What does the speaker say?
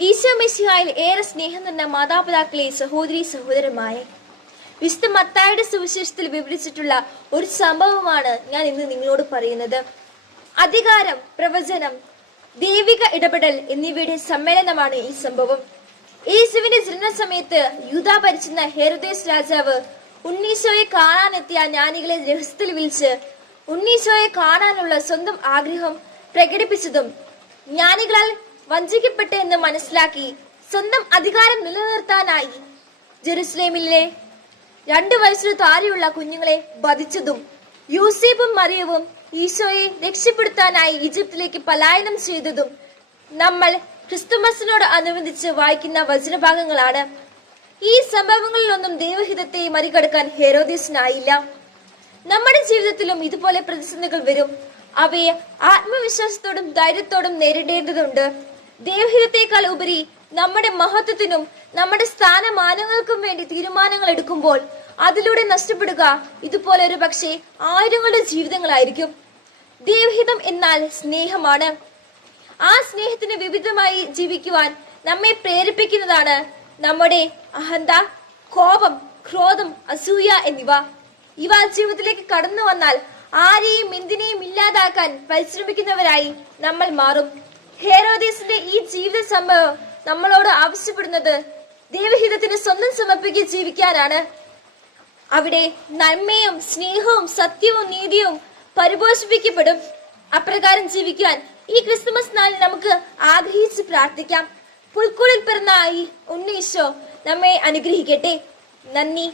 ഈശോ മെസ്സിഹായിൽ ഏറെ സ്നേഹം നിന്ന മാതാപിതാക്കളെ സഹോദരി സഹോദരന്മാരെ വിശുദ്ധ മത്തായുടെ സുവിശേഷത്തിൽ വിവരിച്ചിട്ടുള്ള ഒരു സംഭവമാണ് ഞാൻ ഇന്ന് നിങ്ങളോട് പറയുന്നത്. അധികാരം പ്രവചനം ദൈവിക ഇടപെടൽ എന്നിവയുടെ സമ്മേളനമാണ് ഈ സംഭവം. യേശുവിന്റെ ജനന സമയത്ത് യൂത ഭരിച്ചിരുന്ന ഹെറുദേസ് രാജാവ് ഉണ്ണീശോയെ കാണാനെത്തിയ ജ്ഞാനികളെ രഹസ്യത്തിൽ വിളിച്ച് ഉണ്ണീശോയെ കാണാനുള്ള സ്വന്തം ആഗ്രഹം പ്രകടിപ്പിച്ചതും ജ്ഞാനികളാൽ വഞ്ചിക്കപ്പെട്ടെ എന്ന് മനസ്സിലാക്കി സ്വന്തം അധികാരം നിലനിർത്താനായി ജെറുസലേമിലെ രണ്ടു വയസ്സിനു താഴെയുള്ള കുഞ്ഞുങ്ങളെ വധിച്ചതും യൂസീഫും മറിയവും ഈശോയെ രക്ഷപ്പെടുത്താനായി ഈജിപ്തിലേക്ക് പലായനം ചെയ്തതും നമ്മൾ ക്രിസ്തുമസിനോട് അനുബന്ധിച്ച് വായിക്കുന്ന വചനഭാഗങ്ങളാണ്. ഈ സംഭവങ്ങളിലൊന്നും ദൈവഹിതത്തെ മറികടക്കാൻ ഹെരോദീസിനായില്ല നമ്മുടെ ജീവിതത്തിലും ഇതുപോലെ പ്രതിസന്ധികൾ വരും. അവയെ ആത്മവിശ്വാസത്തോടും ധൈര്യത്തോടും നേരിടേണ്ടതുണ്ട്. ദൈവഹിതത്തെക്കാൾ ഉപരി നമ്മുടെ മഹത്വത്തിനും നമ്മുടെ സ്ഥാനമാനങ്ങൾക്കും വേണ്ടി തീരുമാനങ്ങൾ എടുക്കുമ്പോൾ അതിലൂടെ നഷ്ടപ്പെടുക ഇതുപോലെ ഒരു പക്ഷേ ആയിരങ്ങളുടെ ജീവിതങ്ങളായിരിക്കും. ദേവഹിതം എന്നാൽ സ്നേഹമാണ്. ആ സ്നേഹത്തിന് വിവിധമായി ജീവിക്കുവാൻ നമ്മെ പ്രേരിപ്പിക്കുന്നതാണ് നമ്മുടെ അഹന്ത കോപം ക്രോധം അസൂയ എന്നിവ. ഇവ ജീവിതത്തിലേക്ക് കടന്നു വന്നാൽ ആരെയും എന്തിനേയും ഇല്ലാതാക്കാൻ പരിശ്രമിക്കുന്നവരായി നമ്മൾ മാറും. ഹേരോദീസിന്റെ ഈ ജീവിത സംഭവം നമ്മളോട് ആവശ്യപ്പെടുന്നത് ദൈവഹിതത്തിന് സ്വന്തം സമർപ്പിക്കുക ജീവിക്കാനാണ്. അവിടെ നന്മയും സ്നേഹവും സത്യവും നീതിയും പരിപോഷിപ്പിക്കപ്പെടും. അപ്രകാരം ജീവിക്കാൻ ഈ ക്രിസ്തുമസ് നാളിൽ നമുക്ക് ആഗ്രഹിച്ച് പ്രാർത്ഥിക്കാം. പുൽക്കൂടിൽ പിറന്ന ഈ ഉണ്ണീശോ നമ്മെ അനുഗ്രഹിക്കട്ടെ. നന്ദി.